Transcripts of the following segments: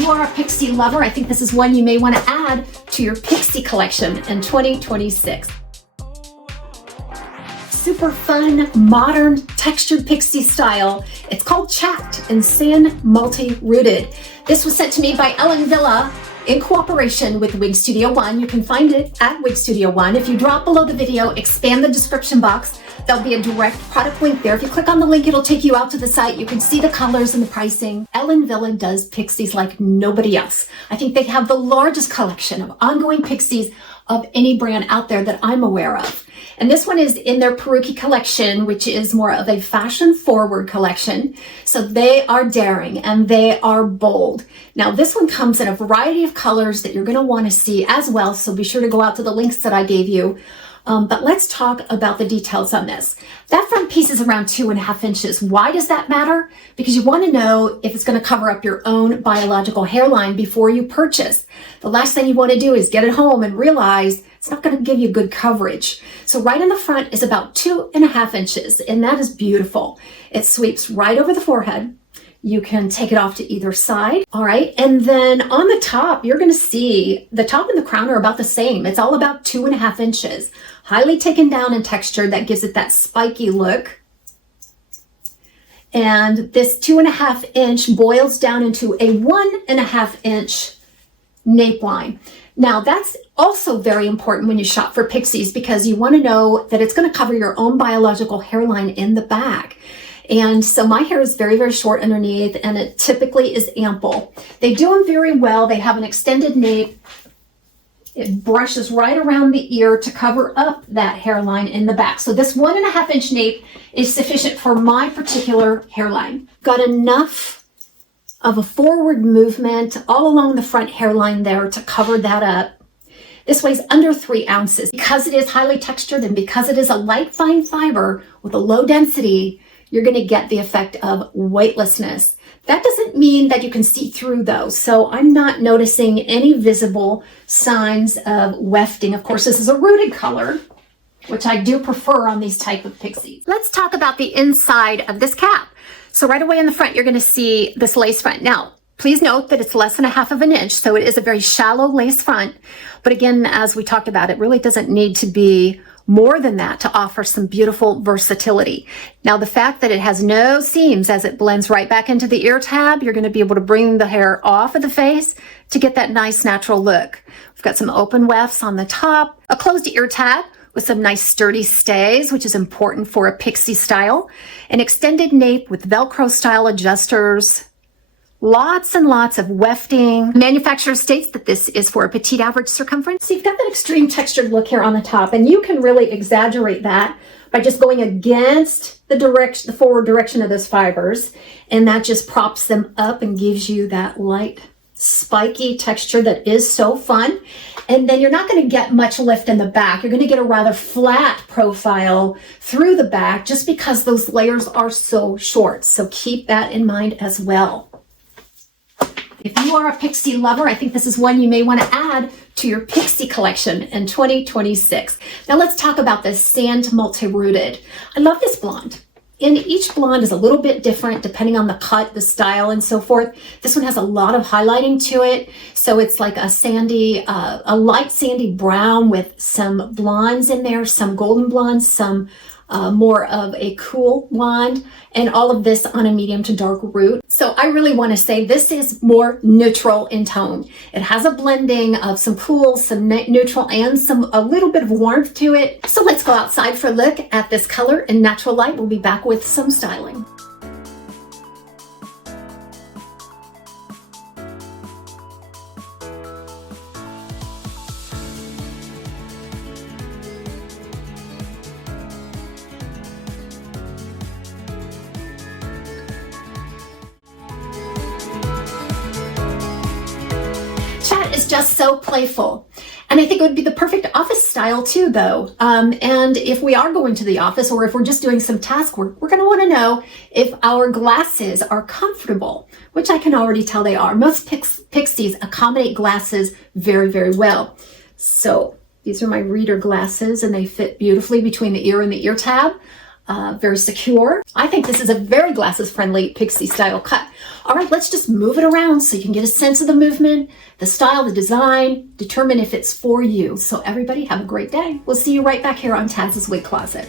you are a PIXIE lover, I think this is one you may want to add to your PIXIE collection in 2026. Super fun, modern, textured PIXIE style. It's called Chapped and Sand Multi-Rooted. This was sent to me by Ellen Villa in cooperation with WIGSTUDIO1. You can find it at WIGSTUDIO1. If you drop below the video, expand the description box, there'll be a direct product link there. If you click on the link, it'll take you out to the site. You can see the colors and the pricing. Ellen Villa does PIXIEs like nobody else. I think they have the largest collection of ongoing PIXIEs of any brand out there that I'm aware of. And this one is in their Peruki collection, which is more of a fashion-forward collection. So they are daring and they are bold. Now, this one comes in a variety of colors that you're going to want to see as well. So be sure to go out to the links that I gave you. But let's talk about the details on this. That front piece is around 2.5 inches. Why does that matter? Because you want to know if it's going to cover up your own biological hairline before you purchase. The last thing you want to do is get it home and realize it's not going to give you good coverage. So right in the front is about 2.5 inches, and that is beautiful. It sweeps right over the forehead. You can take it off to either side. All right. And then on the top, you're going to see the top and the crown are about the same. It's all about 2.5 inches. Highly taken down in texture. That gives it that spiky look. And this 2.5 inch boils down into a 1.5 inch nape line. Now, that's also very important when you shop for PIXIEs because you want to know that it's going to cover your own biological hairline in the back. And so my hair is very, very short underneath, and it typically is ample. They do them very well. They have an extended nape. It brushes right around the ear to cover up that hairline in the back. So this 1.5 inch nape is sufficient for my particular hairline. Got enough of a forward movement all along the front hairline there to cover that up. This weighs under 3 ounces. Because it is highly textured and because it is a light fine fiber with a low density, you're going to get the effect of weightlessness. That doesn't mean that you can see through those. So I'm not noticing any visible signs of wefting. Of course, this is a rooted color, which I do prefer on these type of PIXIEs. Let's talk about the inside of this cap. So right away in the front, you're going to see this lace front. Now, please note that it's less than 1/2 inch, so it is a very shallow lace front. But again, as we talked about, it really doesn't need to be more than that to offer some beautiful versatility. Now, the fact that it has no seams as it blends right back into the ear tab, you're going to be able to bring the hair off of the face to get that nice natural look. We've got some open wefts on the top, a closed ear tab with some nice sturdy stays, which is important for a PIXIE style, an extended nape with Velcro style adjusters, lots and lots of wefting. The manufacturer states that this is for a petite average circumference. So you've got that extreme textured look here on the top, and you can really exaggerate that by just going against the forward direction of those fibers, and that just props them up and gives you that light, spiky texture that is so fun. And then you're not going to get much lift in the back. You're going to get a rather flat profile through the back just because those layers are so short. So keep that in mind as well. If you are a PIXIE lover, I think this is one you may want to add to your PIXIE collection in 2026. Now let's talk about this Sand Multi-Rooted. I love this blonde. And each blonde is a little bit different depending on the cut, the style, and so forth. This one has a lot of highlighting to it. So it's like a sandy, a light sandy brown with some blondes in there, some golden blondes, some more of a cool blonde, and all of this on a medium to dark root. So I really want to say this is more neutral in tone. It has a blending of some cool, some neutral, and a little bit of warmth to it. So let's go outside for a look at this color in natural light. We'll be back with some styling. Chat is just so playful. And I think it would be the perfect office style too, though. And if we are going to the office or if we're just doing some task work, we're going to want to know if our glasses are comfortable, which I can already tell they are. Most PIXIEs accommodate glasses very, very well. So these are my reader glasses, and they fit beautifully between the ear and the ear tab. very secure. I think this is a very glasses-friendly pixie style cut. All right, let's just move it around so you can get a sense of the movement, the style, the design, determine if it's for you. So everybody have a great day. We'll see you right back here on TAZ's Wig Closet.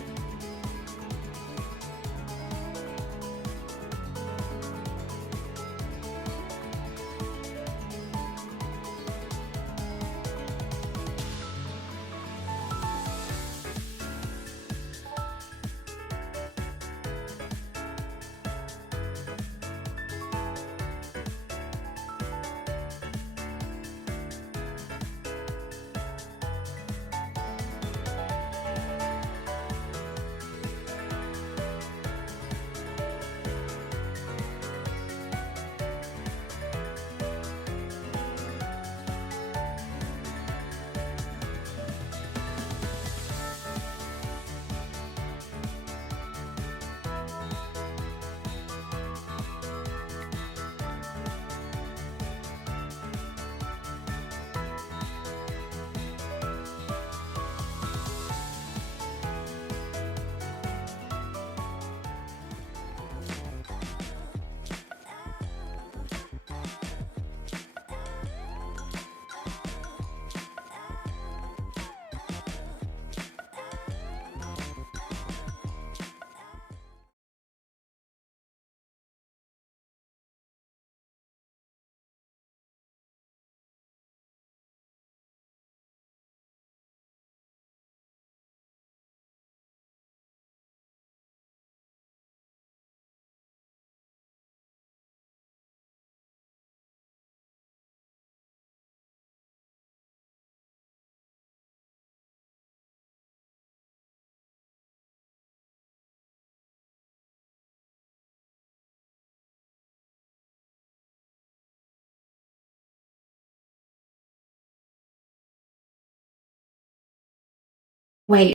Wait.